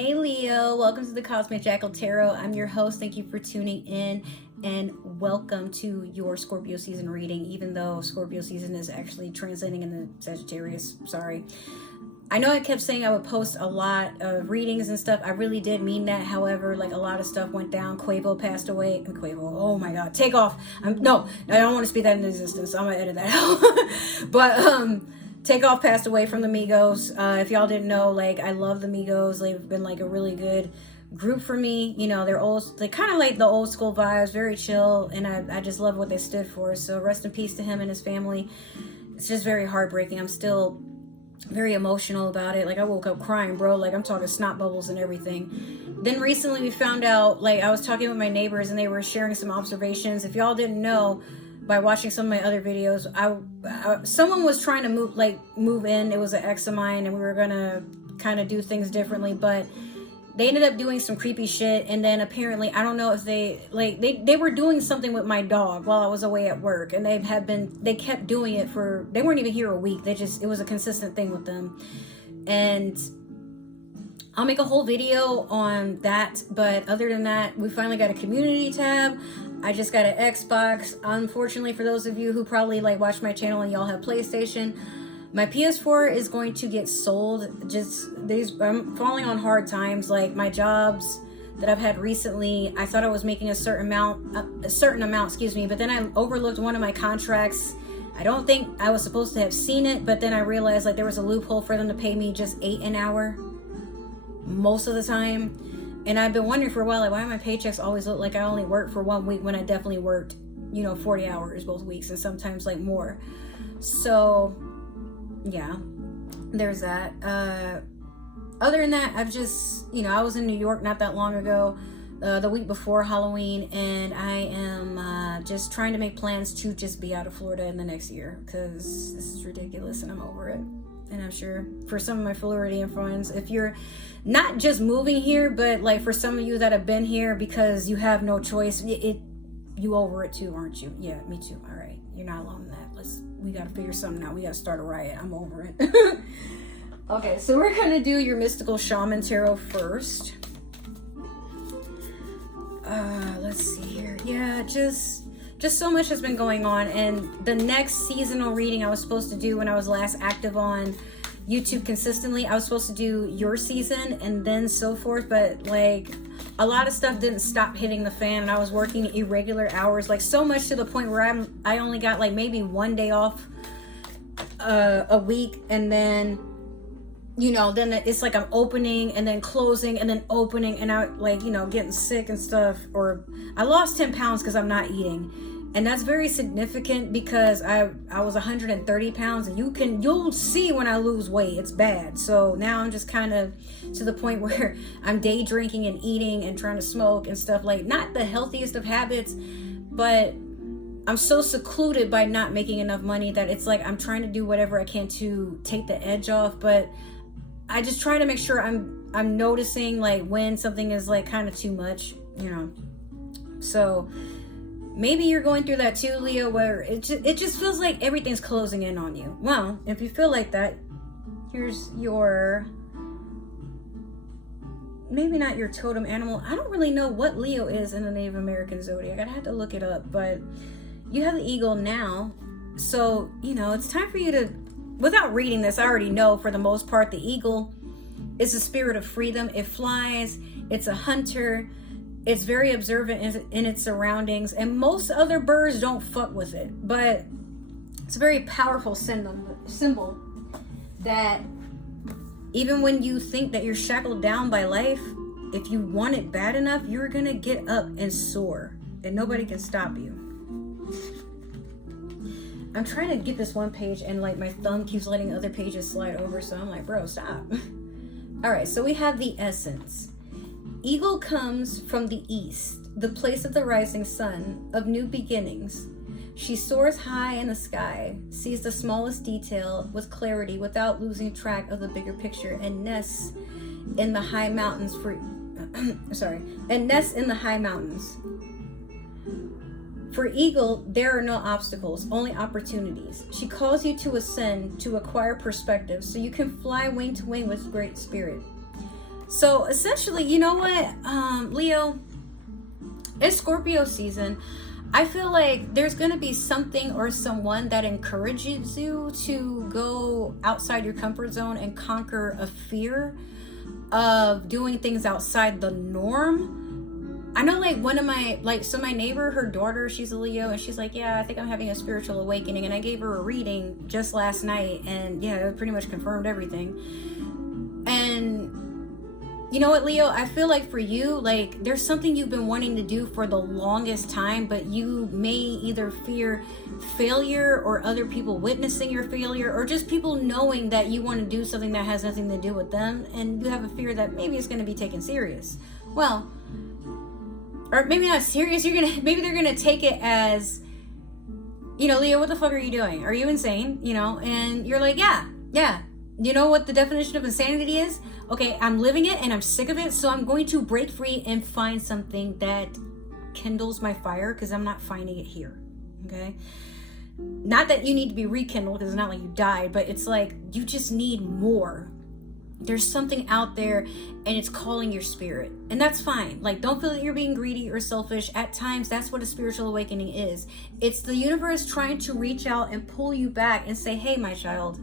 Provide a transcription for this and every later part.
Hey Leo, welcome to the Cosmic Jackal Tarot. I'm your host. Thank you for tuning in and welcome to your Scorpio season reading, even though Scorpio season is actually translating into Sagittarius. Sorry. I know I kept saying I would post a lot of readings and stuff. I really did mean that. However, like a lot of stuff went down. Quavo passed away. Oh my God, take off. No, I don't want to speak that into existence. I'm gonna edit that out. But Takeoff passed away from the Migos. If y'all didn't know, like, I love the Migos. They've been like a really good group for me. You know, they kind of like the old school vibes, very chill, and I just love what they stood for. So rest in peace to him and his family. It's just very heartbreaking. I'm still very emotional about it. Like, I woke up crying, bro. Like, I'm talking snot bubbles and everything. Then recently we found out, like, I was talking with my neighbors and they were sharing some observations. If y'all didn't know, by watching some of my other videos, someone was trying to move in. It was an ex of mine, and we were gonna kind of do things differently, but they ended up doing some creepy shit. And then apparently, I don't know if they were doing something with my dog while I was away at work, and they kept doing it they weren't even here a week. It was a consistent thing with them. And I'll make a whole video on that, but other than that, we finally got a community tab. I just got an Xbox. Unfortunately, for those of you who probably like watch my channel and y'all have PlayStation, my PS4 is going to get sold. I'm falling on hard times. Like, my jobs that I've had recently, I thought I was making a certain amount, but then I overlooked one of my contracts. I don't think I was supposed to have seen it, but then I realized like there was a loophole for them to pay me just $8 an hour most of the time. And I've been wondering for a while, like, why my paychecks always look like I only worked for 1 week when I definitely worked, 40 hours both weeks, and sometimes like more. So yeah, there's that. Other than that, I've just, I was in New York not that long ago, the week before Halloween, and I am just trying to make plans to just be out of Florida in the next year, because this is ridiculous and I'm over it. And I'm sure for some of my Floridian friends, if you're not just moving here, but like for some of you that have been here because you have no choice, you over it too, aren't you? Yeah, me too. All right, you're not alone in that. We gotta figure something out. We gotta start a riot. I'm over it. Okay, so we're gonna do your mystical shaman tarot first. Let's see here. Yeah, just so much has been going on, and the next seasonal reading I was supposed to do when I was last active on YouTube consistently, I was supposed to do your season and then so forth, but like a lot of stuff didn't stop hitting the fan, and I was working irregular hours, like so much to the point where I only got like maybe 1 day off a week, and then then it's like I'm opening and then closing and then opening, and I like getting sick and stuff. Or I lost 10 pounds because I'm not eating, and that's very significant because I was 130 pounds, and you'll see when I lose weight, it's bad. So now I'm just kind of to the point where I'm day drinking and eating and trying to smoke and stuff, like not the healthiest of habits, but I'm so secluded by not making enough money that it's like I'm trying to do whatever I can to take the edge off. But I just try to make sure I'm noticing like when something is like kind of too much, So maybe you're going through that too, Leo, where it just feels like everything's closing in on you. Well, if you feel like that, here's your, maybe not your totem animal. I don't really know what Leo is in the Native American zodiac. I'd have to look it up, but you have the eagle now. So, it's time for you to, without reading this, I already know for the most part, the eagle is a spirit of freedom. It flies. It's a hunter. It's very observant in its surroundings, and most other birds don't fuck with it. But it's a very powerful symbol that even when you think that you're shackled down by life, if you want it bad enough, you're gonna get up and soar, and nobody can stop you. I'm trying to get this one page, and like my thumb keeps letting other pages slide over, so I'm like, bro, stop. All right, so we have the essence. Eagle comes from the east, the place of the rising sun, of new beginnings. She soars high in the sky, sees the smallest detail with clarity without losing track of the bigger picture, and nests in the high mountains For eagle, there are no obstacles, only opportunities. She calls you to ascend, to acquire perspective, so you can fly wing to wing with great spirit. So essentially, you know what, Leo, it's Scorpio season. I feel like there's going to be something or someone that encourages you to go outside your comfort zone and conquer a fear of doing things outside the norm. I know, like, one of my, like, so my neighbor, her daughter, she's a Leo, and she's like, yeah, I think I'm having a spiritual awakening. And I gave her a reading just last night, and yeah, it pretty much confirmed everything. And you know what, Leo? I feel like for you, like, there's something you've been wanting to do for the longest time, but you may either fear failure or other people witnessing your failure, or just people knowing that you want to do something that has nothing to do with them, and you have a fear that maybe it's going to be taken serious. Well, or maybe not serious. Maybe they're gonna take it as, you know, Leo, what the fuck are you doing? Are you insane? You know, and you're like, yeah. You know what the definition of insanity is? Okay, I'm living it and I'm sick of it, so I'm going to break free and find something that kindles my fire, because I'm not finding it here. Okay? Not that you need to be rekindled, because it's not like you died, but it's like you just need more. There's something out there and it's calling your spirit. And that's fine. Like, don't feel that you're being greedy or selfish. At times, that's what a spiritual awakening is. It's the universe trying to reach out and pull you back and say, hey, my child,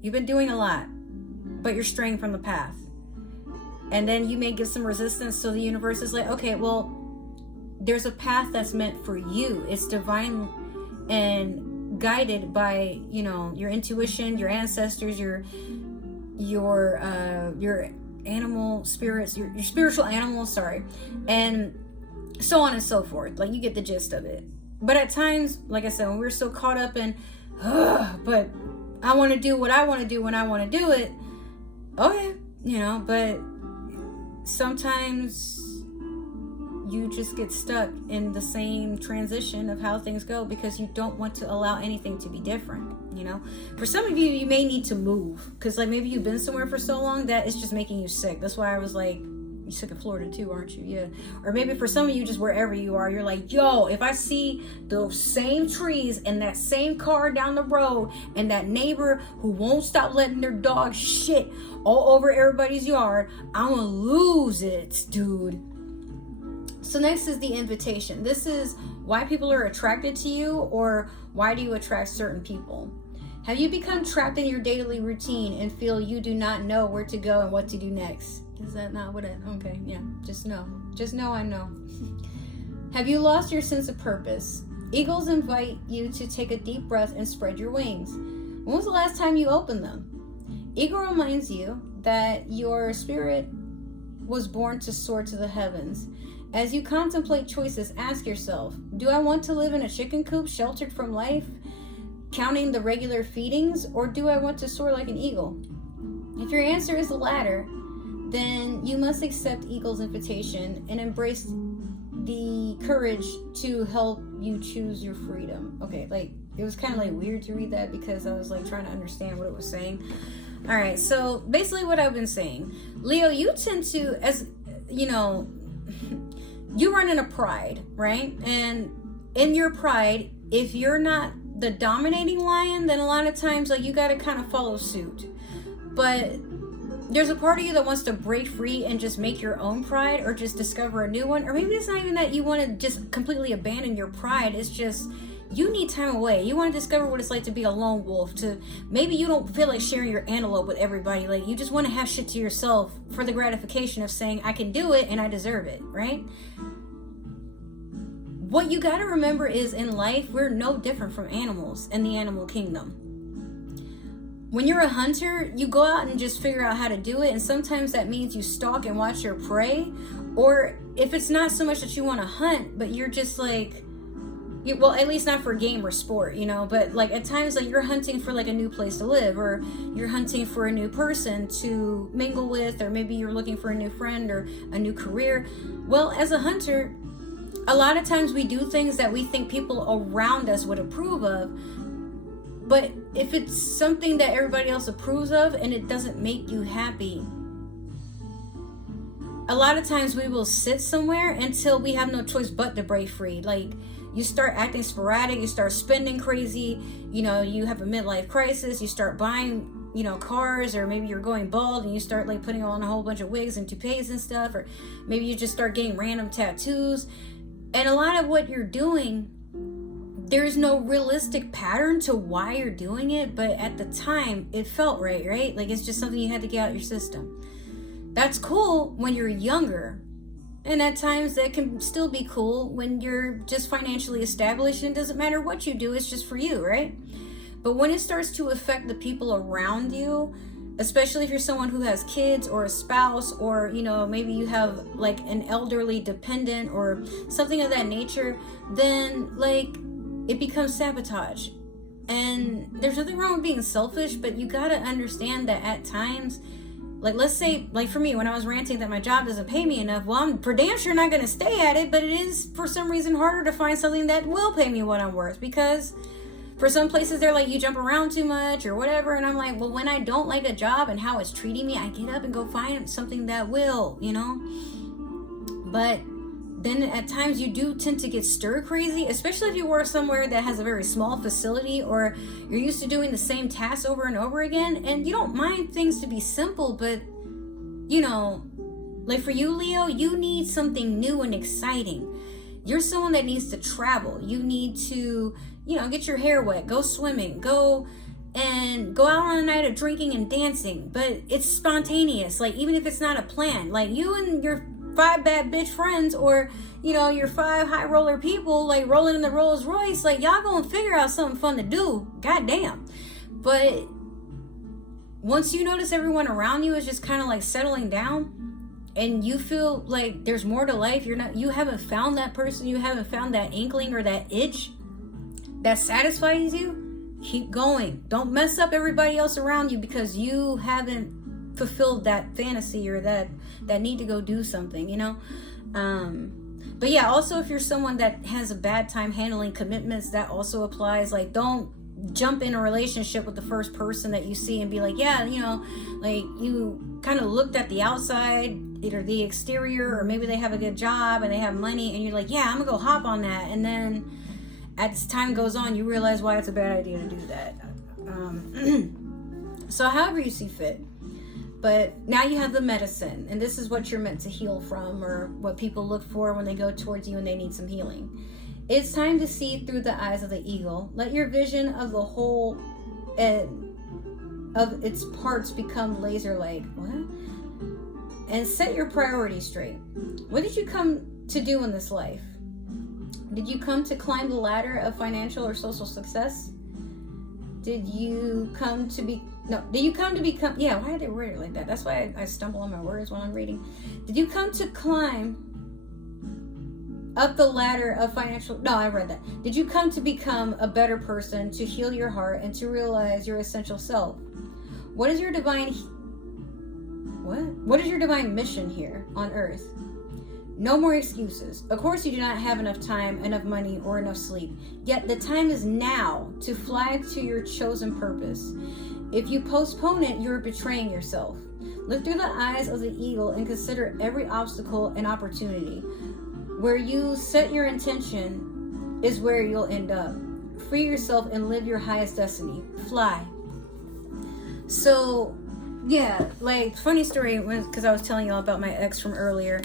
you've been doing a lot, but you're straying from the path. And then you may give some resistance, so the universe is like, okay, well, there's a path that's meant for you. It's divine and guided by, you know, your intuition, your ancestors, your animal spirits, your spiritual animals, sorry, and so on and so forth. Like, you get the gist of it. But at times, like I said, when we're so caught up in, but I want to do what I want to do when I want to do it. Okay, you know, but sometimes you just get stuck in the same transition of how things go because you don't want to allow anything to be different, you know? For some of you, you may need to move because, like, maybe you've been somewhere for so long that it's just making you sick. That's why I was like, you're sick of Florida too, aren't you? Yeah. Or maybe for some of you, just wherever you are, you're like, yo, if I see those same trees and that same car down the road and that neighbor who won't stop letting their dog shit all over everybody's yard, I'm gonna lose it, dude. So next is the invitation. This is why people are attracted to you, or why do you attract certain people? Have you become trapped in your daily routine and feel you do not know where to go and what to do next? Is that not what it? Okay, yeah, just know I know. Have you lost your sense of purpose? Eagles invite you to take a deep breath and spread your wings. When was the last time you opened them? Eagle reminds you that your spirit was born to soar to the heavens. As you contemplate choices, ask yourself, do I want to live in a chicken coop sheltered from life, counting the regular feedings, or do I want to soar like an eagle? If your answer is the latter, then you must accept Eagle's invitation and embrace the courage to help you choose your freedom. Okay, like, it was kind of like weird to read that because I was like trying to understand what it was saying. All right, so basically what I've been saying, Leo, you tend to, as you know, you run in a pride, right? And in your pride, if you're not the dominating lion, then a lot of times, like, you got to kind of follow suit. But there's a part of you that wants to break free and just make your own pride, or just discover a new one. Or maybe it's not even that you want to just completely abandon your pride. It's just you need time away. You want to discover what it's like to be a lone wolf. To maybe you don't feel like sharing your antelope with everybody. Like, you just want to have shit to yourself for the gratification of saying, I can do it and I deserve it, right? What you got to remember is, in life, we're no different from animals in the animal kingdom. When you're a hunter, you go out and just figure out how to do it, and sometimes that means you stalk and watch your prey. Or if it's not so much that you want to hunt, but you're just like, well, at least not for game or sport, you know, but like at times, like, you're hunting for like a new place to live, or you're hunting for a new person to mingle with, or maybe you're looking for a new friend or a new career. Well, as a hunter, a lot of times we do things that we think people around us would approve of. But if it's something that everybody else approves of and it doesn't make you happy, a lot of times we will sit somewhere until we have no choice but to break free. Like, you start acting sporadic, you start spending crazy, you know, you have a midlife crisis, you start buying, cars, or maybe you're going bald and you start like putting on a whole bunch of wigs and toupees and stuff, or maybe you just start getting random tattoos. And a lot of what you're doing, there's no realistic pattern to why you're doing it, but at the time it felt right? Like it's just something you had to get out your system. That's cool when you're younger, and at times that can still be cool when you're just financially established and it doesn't matter what you do, it's just for you, right? But when it starts to affect the people around you, especially if you're someone who has kids or a spouse, or maybe you have like an elderly dependent or something of that nature, then like it becomes sabotage. And there's nothing wrong with being selfish, but you gotta understand that at times, like let's say, like for me, when I was ranting that my job doesn't pay me enough, well, I'm for damn sure not gonna stay at it, but it is for some reason harder to find something that will pay me what I'm worth, because for some places they're like, you jump around too much or whatever, and I'm like, well, when I don't like a job and how it's treating me, I get up and go find something that will, but then at times you do tend to get stir crazy, especially if you work somewhere that has a very small facility, or you're used to doing the same tasks over and over again, and you don't mind things to be simple, but like for you, Leo, you need something new and exciting. You're someone that needs to travel. You need to get your hair wet, go swimming, go out on a night of drinking and dancing, but it's spontaneous. Like even if it's not a plan, like you and your 5 bad bitch friends, or your 5 high roller people like rolling in the Rolls Royce, like y'all gonna figure out something fun to do, goddamn. But once you notice everyone around you is just kind of like settling down, and you feel like there's more to life, you haven't found that person, you haven't found that inkling or that itch that satisfies you, keep going. Don't mess up everybody else around you because you haven't fulfilled that fantasy or that need to go do something, but yeah, also if you're someone that has a bad time handling commitments, that also applies. Like don't jump in a relationship with the first person that you see and be like, yeah, like you kind of looked at the outside, either the exterior, or maybe they have a good job and they have money, and you're like, yeah, I'm gonna go hop on that, and then as time goes on, you realize why it's a bad idea to do that. So however you see fit. But now you have the medicine, and this is what you're meant to heal from, or what people look for when they go towards you and they need some healing. It's time to see through the eyes of the eagle. Let your vision of the whole and of its parts become laser-like. What? And set your priorities straight. What did you come to do in this life? Did you come to climb the ladder of financial or social success? Did you come to become, yeah, why did they word it like that? That's why I stumble on my words when I'm reading. Did you come to climb up the ladder of financial, no, I read that. Did you come to become a better person, to heal your heart, and to realize your essential self? What is your divine mission here on earth? No more excuses. Of course you do not have enough time, enough money, or enough sleep. Yet the time is now to fly to your chosen purpose. If you postpone it, you're betraying yourself. Look through the eyes of the eagle and consider every obstacle an opportunity. Where you set your intention is where you'll end up. Free yourself and live your highest destiny. Fly. So, yeah, like, funny story, because I was telling y'all about my ex from earlier.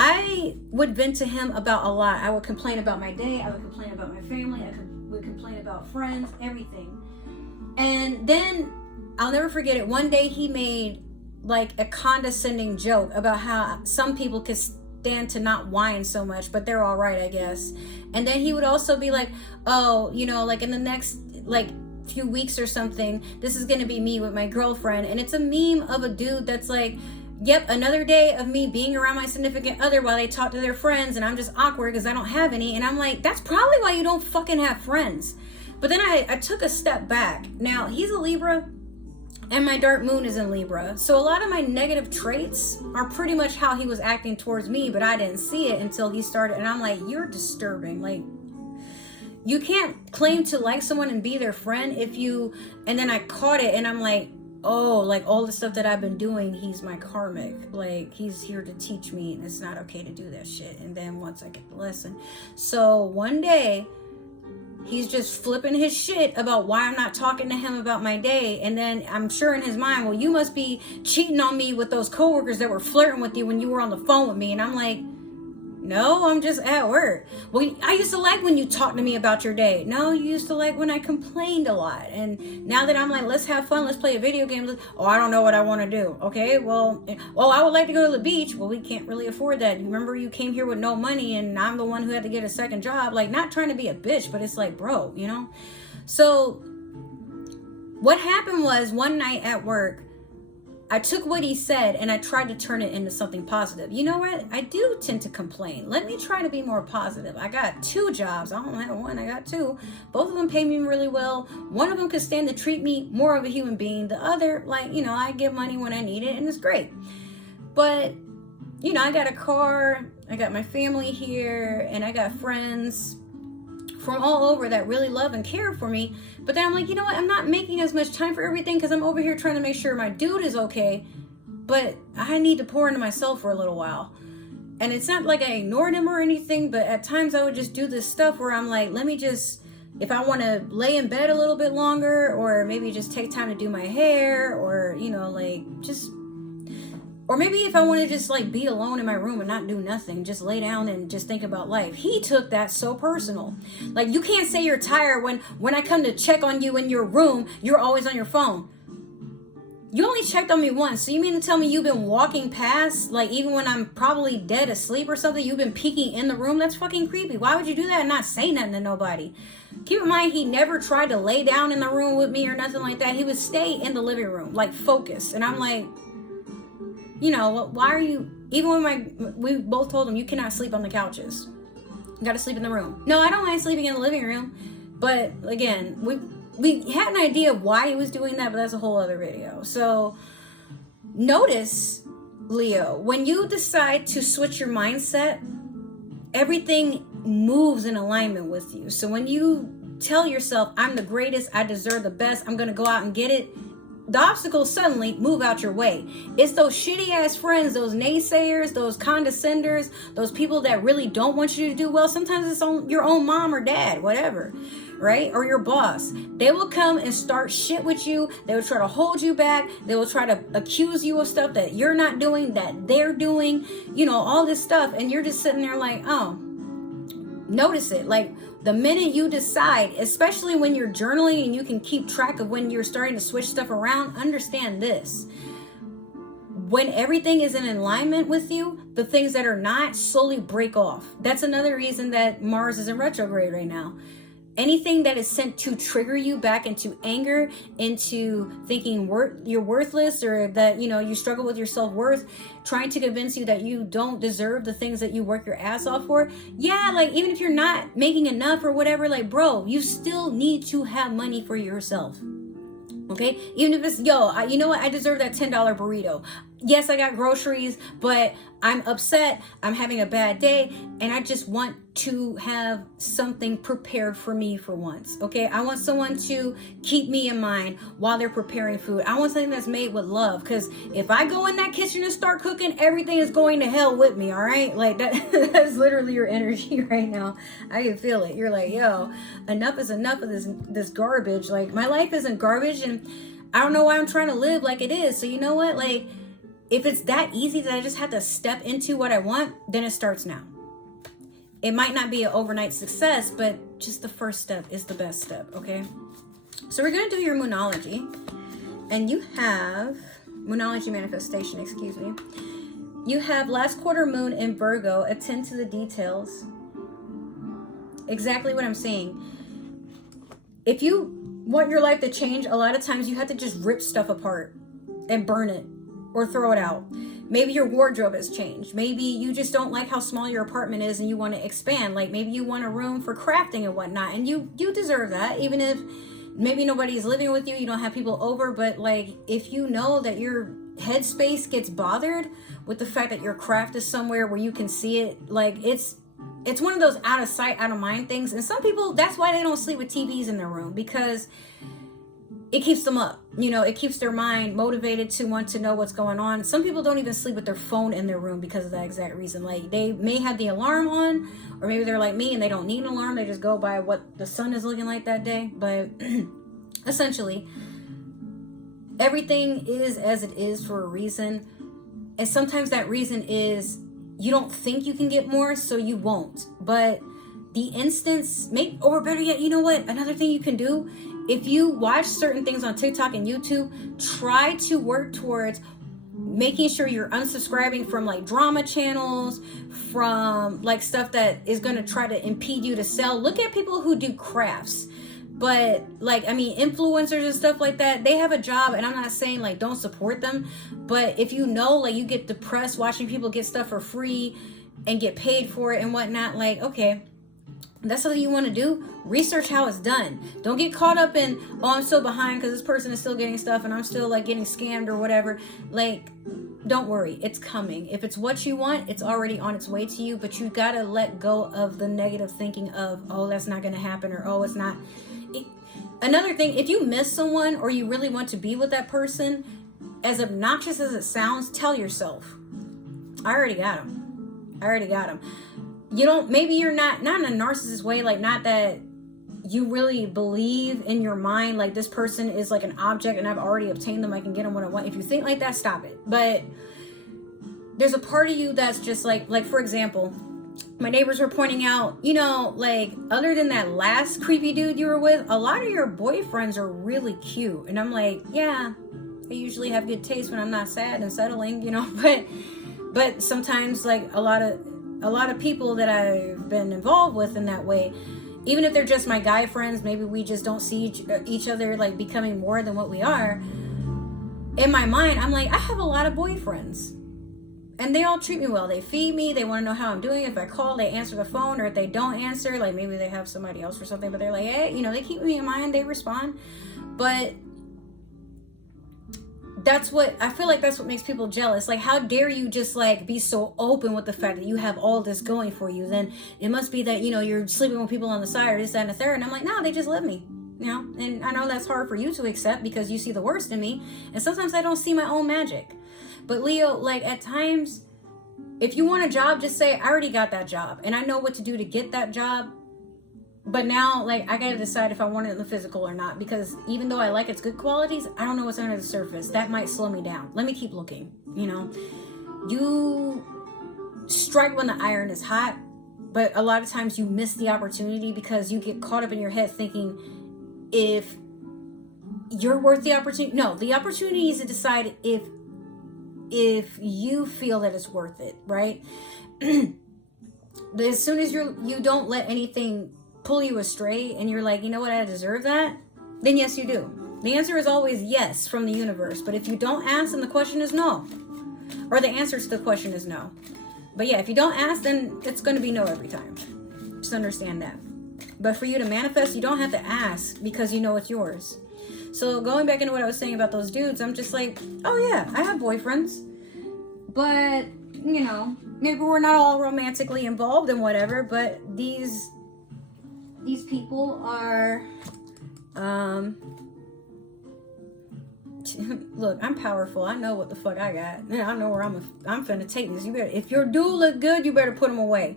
I would vent to him about a lot. I would complain about my day. I would complain about my family. Would complain about friends, everything. And then, I'll never forget it. One day he made like a condescending joke about how some people could stand to not whine so much, but they're all right, I guess. And then he would also be like, oh, like in the next, like, few weeks or something, this is gonna be me with my girlfriend. And it's a meme of a dude that's like, yep, another day of me being around my significant other while they talk to their friends, and I'm just awkward because I don't have any. And I'm like, that's probably why you don't fucking have friends. But then I took a step back. Now, he's a Libra, and my dark moon is in Libra. So a lot of my negative traits are pretty much how he was acting towards me, but I didn't see it until he started. And I'm like, you're disturbing. Like, you can't claim to like someone and be their friend and then I caught it, and I'm like, oh, like all the stuff that I've been doing, he's my karmic. Like, he's here to teach me, and it's not okay to do that shit. And then once I get the lesson. So one day, he's just flipping his shit about why I'm not talking to him about my day. And then I'm sure in his mind, well, you must be cheating on me with those coworkers that were flirting with you when you were on the phone with me. And I'm like, no, I'm just at work. Well, I used to like when you talked to me about your day. No, you used to like when I complained a lot. And now that I'm like, let's have fun, let's play a video game. Oh, I don't know what I want to do. Okay, well, I would like to go to the beach. Well, we can't really afford that. You remember you came here with no money and I'm the one who had to get a second job. Like, not trying to be a bitch, but it's like, bro, you know? So what happened was one night at work, I took what he said and I tried to turn it into something positive. You know what? I do tend to complain. Let me try to be more positive. I got 2 jobs. I don't have one. I got 2. Both of them pay me really well. One of them could stand to treat me more of a human being. The other, like, you know, I get money when I need it and it's great. But, you know, I got a car. I got my family here and I got friends from all over that really love and care for me. But then I'm like, you know what? I'm not making as much time for everything because I'm over here trying to make sure my dude is okay. But I need to pour into myself for a little while. And it's not like I ignored him or anything, but at times I would just do this stuff where I'm like, let me just, if I want to lay in bed a little bit longer, or maybe just take time to do my hair, or, you know, like just, or maybe if I want to just like be alone in my room and not do nothing, just lay down and just think about life. He took that so personal. Like, you can't say you're tired when I come to check on you in your room, you're always on your phone. You only checked on me once. So you mean to tell me you've been walking past, like even when I'm probably dead asleep or something, you've been peeking in the room? That's fucking creepy. Why would you do that and not say nothing to nobody? Keep in mind, he never tried to lay down in the room with me or nothing like that. He would stay in the living room, like focused. And I'm like, you know, why are you, even when we both told him, you cannot sleep on the couches. You got to sleep in the room. No, I don't mind sleeping in the living room. But again, we had an idea of why he was doing that, but that's a whole other video. So notice, Leo, when you decide to switch your mindset, everything moves in alignment with you. So when you tell yourself, I'm the greatest, I deserve the best, I'm going to go out and get it, the obstacles suddenly move out your way. It's those shitty ass friends, those naysayers, those condescenders, those people that really don't want you to do well. Sometimes it's on your own mom or dad, whatever, right? Or your boss. They will come and start shit with you. They will try to hold you back. They will try to accuse you of stuff that you're not doing, that they're doing, you know, all this stuff. And you're just sitting there like, oh, notice it. Like, the minute you decide, especially when you're journaling and you can keep track of when you're starting to switch stuff around, understand this. When everything is in alignment with you, the things that are not slowly break off. That's another reason that Mars is in retrograde right now. Anything that is sent to trigger you back into anger, into thinking you're worthless, or that, you know, you struggle with your self-worth, trying to convince you that you don't deserve the things that you work your ass off for. Yeah, like, even if you're not making enough or whatever, like, bro, you still need to have money for yourself. Okay? Even if it's, you know what? I deserve that $10 burrito. Yes, I got groceries, but I'm upset. I'm having a bad day, and I just want to have something prepared for me for once. Okay? I want someone to keep me in mind while they're preparing food. I want something that's made with love, because if I go in that kitchen and start cooking, everything is going to hell with me, all right? Like, that's literally your energy right now. I can feel it. You're like, yo, enough is enough of this garbage. Like, my life isn't garbage, and I don't know why I'm trying to live like it is. So you know what? Like, if it's that easy that I just have to step into what I want, then it starts now. It might not be an overnight success, but just the first step is the best step, okay? So we're going to do your Moonology. And you have, Moonology manifestation, excuse me. You have last quarter moon in Virgo, attend to the details. Exactly what I'm saying. If you want your life to change, a lot of times you have to just rip stuff apart and burn it. Or throw it out. Maybe your wardrobe has changed. Maybe you just don't like how small your apartment is and you want to expand. Like, maybe you want a room for crafting and whatnot. And you deserve that. Even if maybe nobody's living with you, you don't have people over. But like, if you know that your headspace gets bothered with the fact that your craft is somewhere where you can see it, like, it's one of those out of sight, out of mind things. And some people, that's why they don't sleep with TVs in their room. Because it keeps them up. You know, it keeps their mind motivated to want to know what's going on. Some people don't even sleep with their phone in their room because of that exact reason. Like, they may have the alarm on, or maybe they're like me and they don't need an alarm. They just go by what the sun is looking like that day. But essentially, everything is as it is for a reason. And sometimes that reason is you don't think you can get more, so you won't. But the instance, or better yet, you know what? Another thing you can do, if you watch certain things on TikTok and YouTube, try to work towards making sure you're unsubscribing from like drama channels, from like stuff that is going to try to impede you to sell. Look at people who do crafts. But like, I mean, influencers and stuff like that, they have a job, and I'm not saying like don't support them, but if you know, like, you get depressed watching people get stuff for free and get paid for it and whatnot, like, okay, that's something you want to do. Research how it's done. Don't get caught up in, oh, I'm still behind because this person is still getting stuff and I'm still like getting scammed or whatever. Like, don't worry, it's coming. If it's what you want, it's already on its way to you. But you gotta let go of the negative thinking of, oh, that's not gonna happen, or oh, it's not. Another thing, if you miss someone or you really want to be with that person, as obnoxious as it sounds, tell yourself, I already got him. You don't, maybe you're not in a narcissist way, like, not that you really believe in your mind like this person is like an object and I've already obtained them, I can get them when I want. If you think like that, stop it. But there's a part of you that's just like for example, my neighbors were pointing out, you know, like, other than that last creepy dude you were with, a lot of your boyfriends are really cute. And I'm like, yeah, I usually have good taste when I'm not sad and settling, you know, but sometimes, like, a lot of people that I've been involved with in that way, even if they're just my guy friends, maybe we just don't see each other like becoming more than what we are. In my mind, I'm like, I have a lot of boyfriends. And they all treat me well. They feed me. They want to know how I'm doing. If I call, they answer the phone. Or if they don't answer, like, maybe they have somebody else or something, but they're like, hey, you know, they keep me in mind. They respond. But I feel like that's what makes people jealous. Like, how dare you just like be so open with the fact that you have all this going for you? Then it must be that, you know, you're sleeping with people on the side or this, that, and the third. And I'm like, no, they just love me. You know, and I know that's hard for you to accept because you see the worst in me. And sometimes I don't see my own magic. But Leo, like, at times, if you want a job, just say, I already got that job. And I know what to do to get that job. But now, like, I got to decide if I want it in the physical or not. Because even though I like its good qualities, I don't know what's under the surface. That might slow me down. Let me keep looking, you know. You strike when the iron is hot. But a lot of times you miss the opportunity because you get caught up in your head thinking if you're worth the opportunity. No, the opportunity is to decide if you feel that it's worth it, right? As soon as you don't let anything pull you astray and you're like, you know what, I deserve that, then yes, you do. The answer is always yes from the universe. But if you don't ask, then the question is no. Or the answer to the question is no. But yeah, if you don't ask, then it's going to be no every time. Just understand that. But for you to manifest, you don't have to ask because you know it's yours. So going back into what I was saying about those dudes, I'm just like, oh yeah, I have boyfriends. But, you know, maybe we're not all romantically involved and whatever, but these people are, look, I'm powerful. I know what the fuck I got. I know where I'm finna take this. You better, if your dude look good, you better put him away.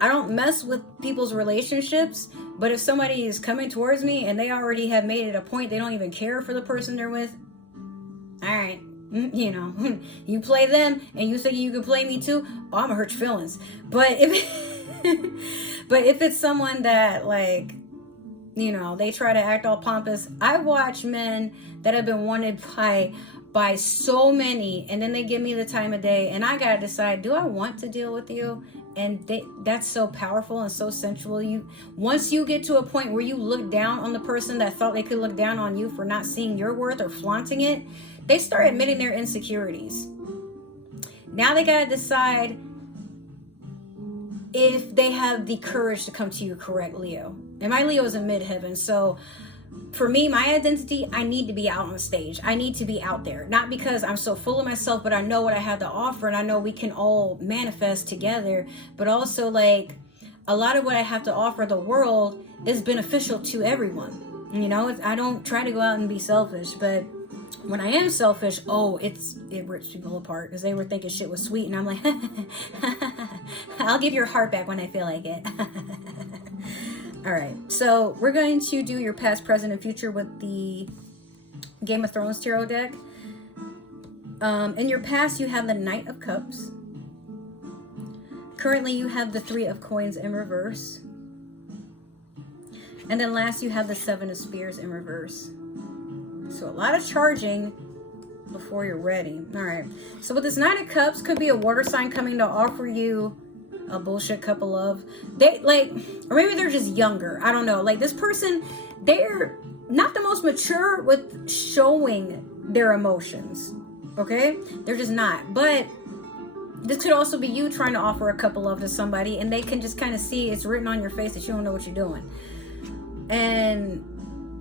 I don't mess with people's relationships, but if somebody is coming towards me and they already have made it a point, they don't even care for the person they're with, all right, you know, you play them and you think you can play me too, oh, I'm gonna hurt your feelings. But if it's someone that, like, you know, they try to act all pompous, I watch men that have been wanted by so many, and then they give me the time of day, and I gotta decide, do I want to deal with you? And that's so powerful and so sensual. Once you get to a point where you look down on the person that thought they could look down on you for not seeing your worth or flaunting it, they start admitting their insecurities. Now they gotta decide if they have the courage to come to you, correct, Leo. And my Leo is in midheaven, so for me, my identity, I need to be out on stage. I need to be out there. Not because I'm so full of myself, but I know what I have to offer, and I know we can all manifest together. But also, like, a lot of what I have to offer the world is beneficial to everyone. You know, I don't try to go out and be selfish, but when I am selfish, it rips people apart because they were thinking shit was sweet, and I'm like, I'll give your heart back when I feel like it. All right, so we're going to do your past, present, and future with the Game of Thrones tarot deck. In your past, you have the Knight of Cups. Currently, you have the Three of Coins in reverse. And then last, you have the Seven of Spears in reverse. So a lot of charging before you're ready. All right. So with this Knight of Cups, could be a water sign coming to offer you a bullshit cup of love. They or maybe they're just younger. I don't know. Like this person, they're not the most mature with showing their emotions. Okay? They're just not. But this could also be you trying to offer a cup of love to somebody, and they can just kind of see it's written on your face that you don't know what you're doing. And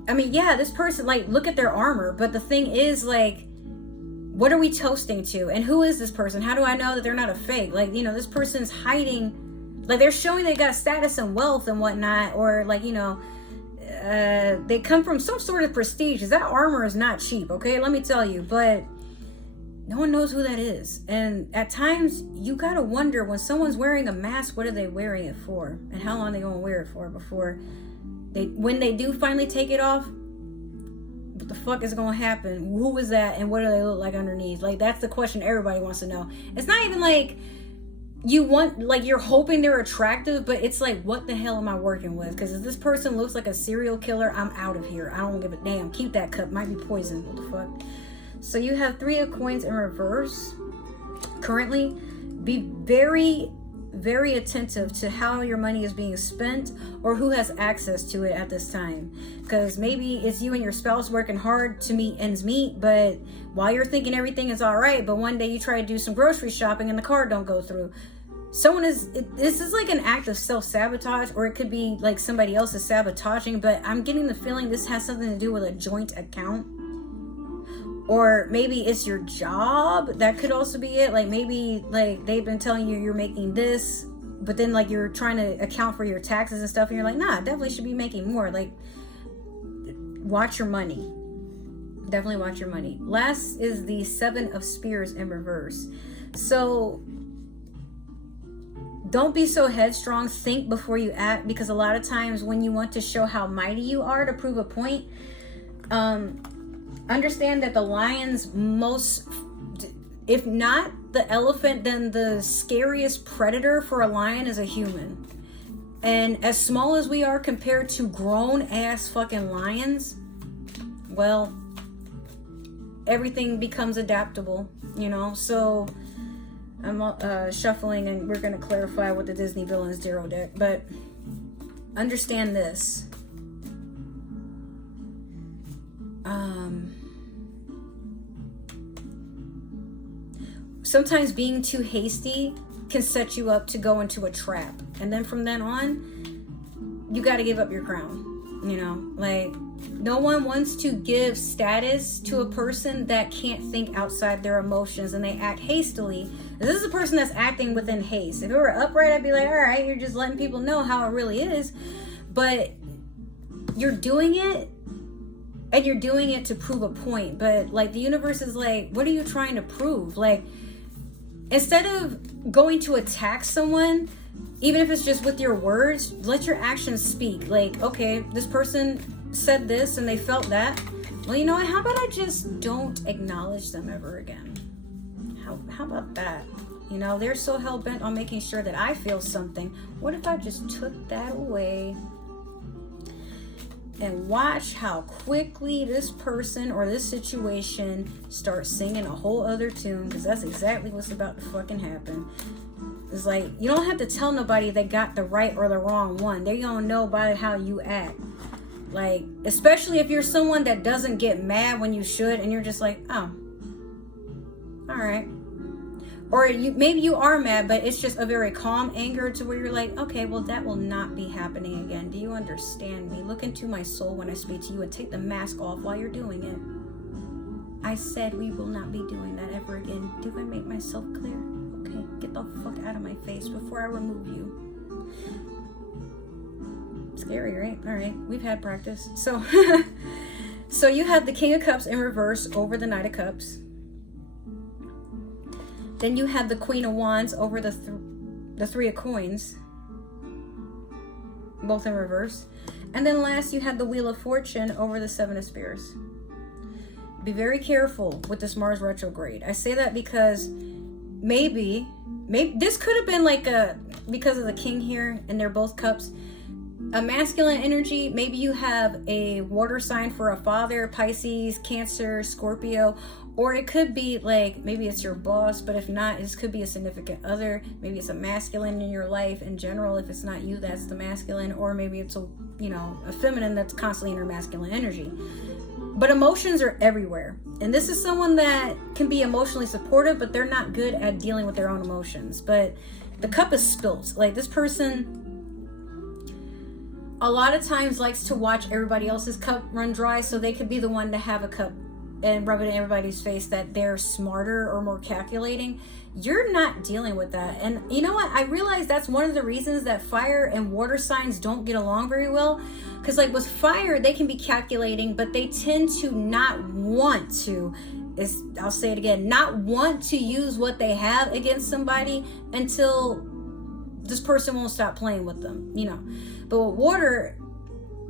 I mean, yeah, this person, like, look at their armor, but the thing is, like, what are we toasting to? And who is this person? How do I know that they're not a fake? Like, you know, this person's hiding, like, they're showing they got status and wealth and whatnot, or, like, you know, they come from some sort of prestige. That armor is not cheap, okay? Let me tell you, but no one knows who that is. And at times, you gotta wonder, when someone's wearing a mask, what are they wearing it for? And how long are they gonna wear it for before when they do finally take it off? What the fuck is gonna happen? Who is that, and what do they look like underneath? Like, that's the question everybody wants to know. It's not even like you're hoping they're attractive, but it's like, what the hell am I working with? Because if this person looks like a serial killer, I'm out of here. I don't give a damn. Keep that cup. Might be poison. What the fuck? So you have Three of Coins in reverse. Currently, be very, very attentive to how your money is being spent or who has access to it at this time, because maybe it's you and your spouse working hard to meet ends meet, but while you're thinking everything is all right, but one day you try to do some grocery shopping and the card don't go through. This is like an act of self-sabotage, or it could be like somebody else is sabotaging, but I'm getting the feeling this has something to do with a joint account. Or maybe it's your job. That could also be it. Like, maybe like they've been telling you you're making this, but then like you're trying to account for your taxes and stuff, and you're like, nah, I definitely should be making more. Like, watch your money. Definitely watch your money. Last is the Seven of Spears in reverse. So don't be so headstrong. Think before you act, because a lot of times when you want to show how mighty you are to prove a point, understand that the lion's most, if not the elephant, then the scariest predator for a lion is a human. And as small as we are compared to grown ass fucking lions, well, everything becomes adaptable, you know? So I'm shuffling, and we're going to clarify with the Disney Villains Tarot deck, but understand this. Sometimes being too hasty can set you up to go into a trap, and then from then on, you got to give up your crown. You know, like, no one wants to give status to a person that can't think outside their emotions and they act hastily. This is a person that's acting within haste. If it were upright, I'd be like, all right, you're just letting people know how it really is, but you're doing it. And you're doing it to prove a point. But like, the universe is like, what are you trying to prove? Like, instead of going to attack someone, even if it's just with your words, let your actions speak. Like, okay, this person said this and they felt that. Well, you know what? How about I just don't acknowledge them ever again? How about that? You know, they're so hell-bent on making sure that I feel something. What if I just took that away? And watch how quickly this person or this situation starts singing a whole other tune, because that's exactly what's about to fucking happen. It's like, you don't have to tell nobody they got the right or the wrong one. They're gonna know by how you act. Like, especially if you're someone that doesn't get mad when you should, and you're just like, oh, all right. Or maybe you are mad, but it's just a very calm anger to where you're like, okay, well, that will not be happening again. Do you understand me? Look into my soul when I speak to you, and take the mask off while you're doing it. I said we will not be doing that ever again. Do I make myself clear? Okay, get the fuck out of my face before I remove you. Scary, right? All right, we've had practice. So, so you have the King of Cups in reverse over the Knight of Cups. Then you have the Queen of Wands over the Three of Coins, both in reverse. And then last, you have the Wheel of Fortune over the Seven of Spears. Be very careful with this Mars retrograde. I say that because maybe this could have been like because of the King here, and they're both cups, a masculine energy. Maybe you have a water sign for a father, Pisces, Cancer, Scorpio, or it could be like, maybe it's your boss, but if not, this could be a significant other. Maybe it's a masculine in your life in general. If it's not you, that's the masculine, or maybe it's a feminine that's constantly in her masculine energy. But emotions are everywhere. And this is someone that can be emotionally supportive, but they're not good at dealing with their own emotions. But the cup is spilt. Like, this person a lot of times likes to watch everybody else's cup run dry, so they could be the one to have a cup and rub it in everybody's face that they're smarter or more calculating. You're not dealing with that. And you know what? I realize that's one of the reasons that fire and water signs don't get along very well. Because like with fire, they can be calculating, but they tend to not want to, I'll say it again, not want to use what they have against somebody until this person won't stop playing with them, But with water,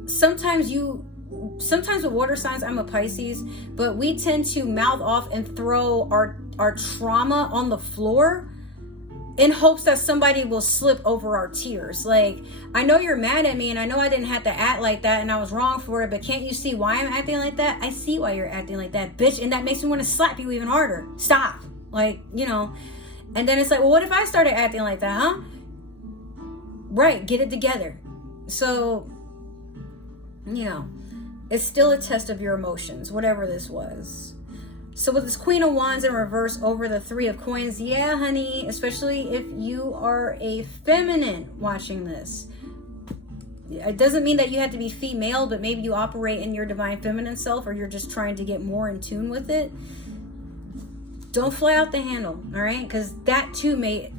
sometimes with water signs, I'm a Pisces, but we tend to mouth off and throw our trauma on the floor in hopes that somebody will slip over our tears. Like, I know you're mad at me, and I know I didn't have to act like that, and I was wrong for it, but can't you see why I'm acting like that? I see why you're acting like that, bitch, and that makes me want to slap you even harder. Stop. Like, and then it's like, well, what if I started acting like that, huh? Right, get it together. So, it's still a test of your emotions, whatever this was. So with this Queen of Wands in reverse over the Three of Coins, yeah, honey, especially if you are a feminine watching this. It doesn't mean that you have to be female, but maybe you operate in your divine feminine self, or you're just trying to get more in tune with it. Don't fly out the handle, all right? Because that too may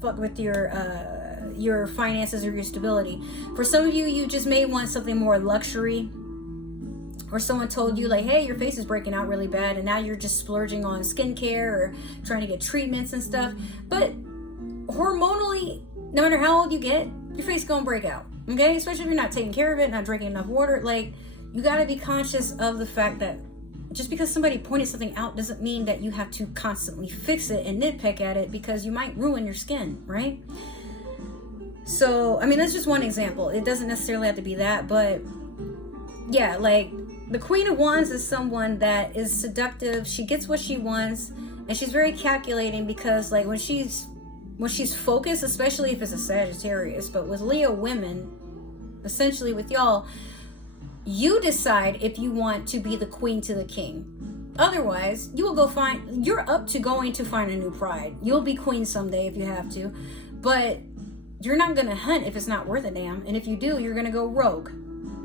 fuck with your finances or your stability. For some of you, you just may want something more luxury. Or someone told you like, hey, your face is breaking out really bad, and now you're just splurging on skincare or trying to get treatments and stuff. But hormonally, no matter how old you get, your face is gonna break out, okay? Especially if you're not taking care of it, not drinking enough water. Like, you gotta be conscious of the fact that just because somebody pointed something out doesn't mean that you have to constantly fix it and nitpick at it, because you might ruin your skin, right? So, I mean, that's just one example. It doesn't necessarily have to be that, but yeah, like, the Queen of Wands is someone that is seductive. She gets what she wants, and she's very calculating, because like when she's focused, especially if it's a Sagittarius, but with Leo women, essentially with y'all, you decide if you want to be the queen to the king. Otherwise, you're up to going to find a new pride. You'll be queen someday if you have to, but you're not gonna hunt if it's not worth a damn. And if you do, you're gonna go rogue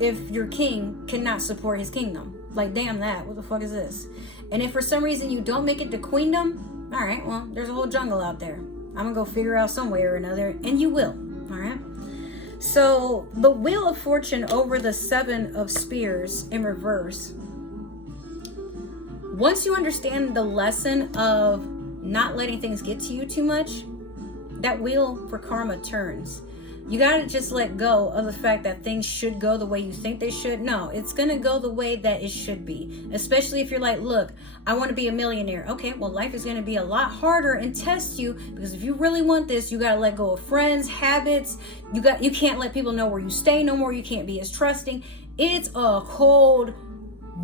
if your king cannot support his kingdom. Like, damn that, what the fuck is this? And if for some reason you don't make it to queendom, all right, well, there's a whole jungle out there. I'm gonna go figure out some way or another, and you will, all right? So the Wheel of Fortune over the Seven of Spears in reverse. Once you understand the lesson of not letting things get to you too much, that wheel for karma turns. You gotta just let go of the fact that things should go the way you think they should. No, it's gonna go the way that it should be. Especially if you're like, look, I want to be a millionaire. Okay, well, life is gonna be a lot harder and test you, because if you really want this, you gotta let go of friends, habits. You can't let people know where you stay no more. You can't be as trusting. It's a cold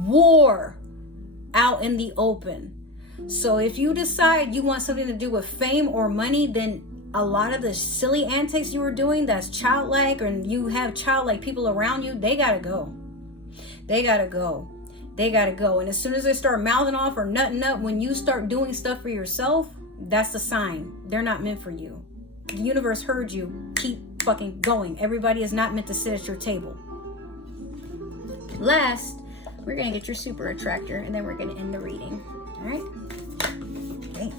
war out in the open. So if you decide you want something to do with fame or money, then a lot of the silly antics you were doing that's childlike, and you have childlike people around you, they gotta go. They gotta go. They gotta go. And as soon as they start mouthing off or nutting up when you start doing stuff for yourself, that's the sign. They're not meant for you. The universe heard you. Keep fucking going. Everybody is not meant to sit at your table. Last, we're gonna get your super attractor, and then we're gonna end the reading. All right? Okay.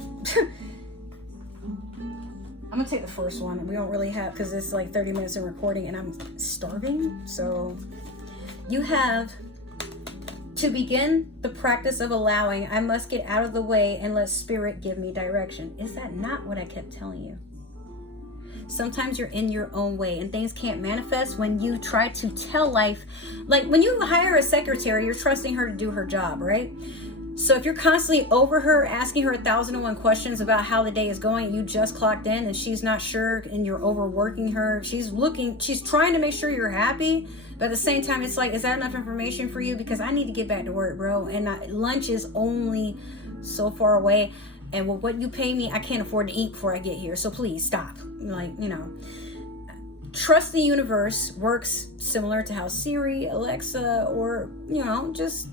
I'm gonna take the first one. We don't really have, because it's like 30 minutes in recording and I'm starving. So you have, to begin the practice of allowing, I must get out of the way and let spirit give me direction. Is that not what I kept telling you? Sometimes you're in your own way and things can't manifest when you try to tell life. Like when you hire a secretary, you're trusting her to do her job, right? So if you're constantly over her, asking her 1,001 questions about how the day is going, you just clocked in and she's not sure and you're overworking her. She's trying to make sure you're happy. But at the same time, it's like, is that enough information for you? Because I need to get back to work, bro. And lunch is only so far away. And with what you pay me, I can't afford to eat before I get here. So please stop. Like, you know, trust the universe works similar to how Siri, Alexa, or, you know, just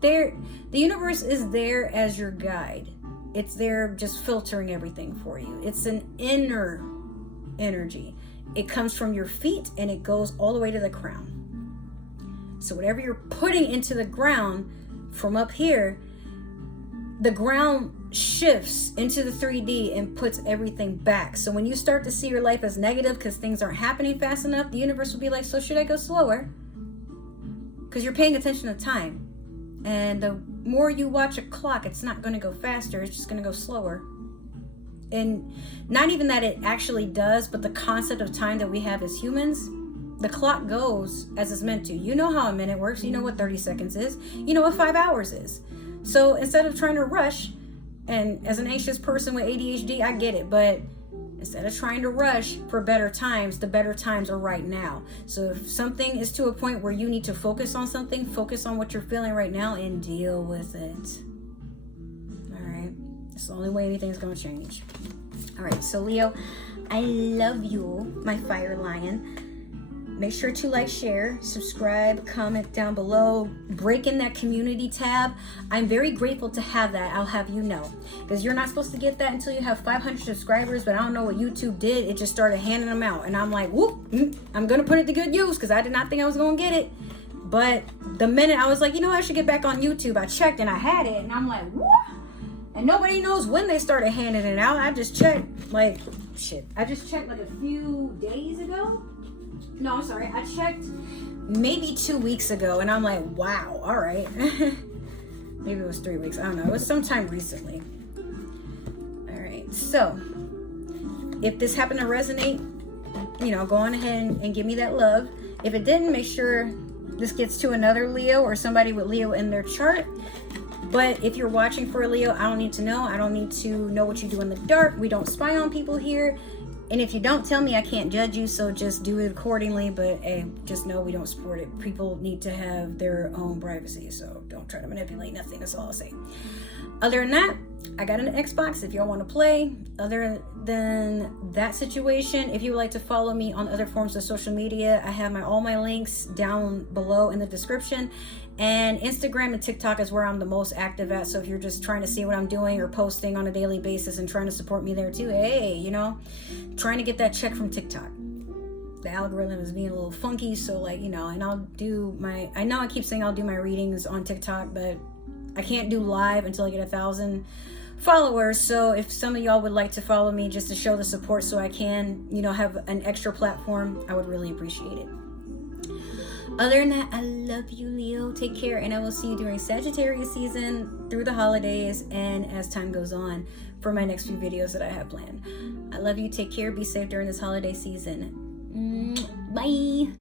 there. The universe is there as your guide. It's there just filtering everything for you. It's an inner energy. It comes from your feet and it goes all the way to the crown. So whatever you're putting into the ground from up here, the ground shifts into the 3D and puts everything back. So when you start to see your life as negative because things aren't happening fast enough, the universe will be like, so should I go slower? Because you're paying attention to time. And the more you watch a clock, it's not going to go faster. It's just going to go slower. And not even that it actually does, but the concept of time that we have as humans, the clock goes as it's meant to. You know how a minute works. You know what 30 seconds is. You know what 5 hours is. So instead of trying to rush, and as an anxious person with ADHD, I get it, but instead of trying to rush for better times, the better times are right now. So if something is to a point where you need to focus on something, focus on what you're feeling right now and deal with it. All right. It's the only way anything's going to change. All right. So Leo, I love you, my fire lion. Make sure to like, share, subscribe, comment down below, break in that community tab. I'm very grateful to have that. I'll have you know, because you're not supposed to get that until you have 500 subscribers, but I don't know what YouTube did. It just started handing them out. And I'm like, whoop, I'm going to put it to good use because I did not think I was going to get it. But the minute I was like, you know, I should get back on YouTube, I checked and I had it. And I'm like, what? And nobody knows when they started handing it out. I just checked like, shit. I just checked like a few days ago. No, I'm sorry. I checked maybe 2 weeks ago, and I'm like, wow, all right. Maybe it was 3 weeks. I don't know. It was sometime recently. All right. So, if this happened to resonate, you know, go on ahead and give me that love. If it didn't, make sure this gets to another Leo or somebody with Leo in their chart. But if you're watching for a Leo, I don't need to know. I don't need to know what you do in the dark. We don't spy on people here. And if you don't tell me, I can't judge you, so just do it accordingly. But hey, just know we don't support it. People need to have their own privacy, so don't try to manipulate nothing. That's all I'll say. Other than that, I got an Xbox if y'all want to play. Other than that situation, if you would like to follow me on other forms of social media, I have all my links down below in the description. And Instagram and TikTok is where I'm the most active at. So if you're just trying to see what I'm doing or posting on a daily basis and trying to support me there too, hey, you know, trying to get that check from TikTok. The algorithm is being a little funky. So like, you know, and I know I keep saying I'll do my readings on TikTok, but I can't do live until I get 1,000 followers. So if some of y'all would like to follow me just to show the support so I can, you know, have an extra platform, I would really appreciate it. Other than that, I love you, Leo. Take care, and I will see you during Sagittarius season, through the holidays, and as time goes on for my next few videos that I have planned. I love you. Take care. Be safe during this holiday season. Bye.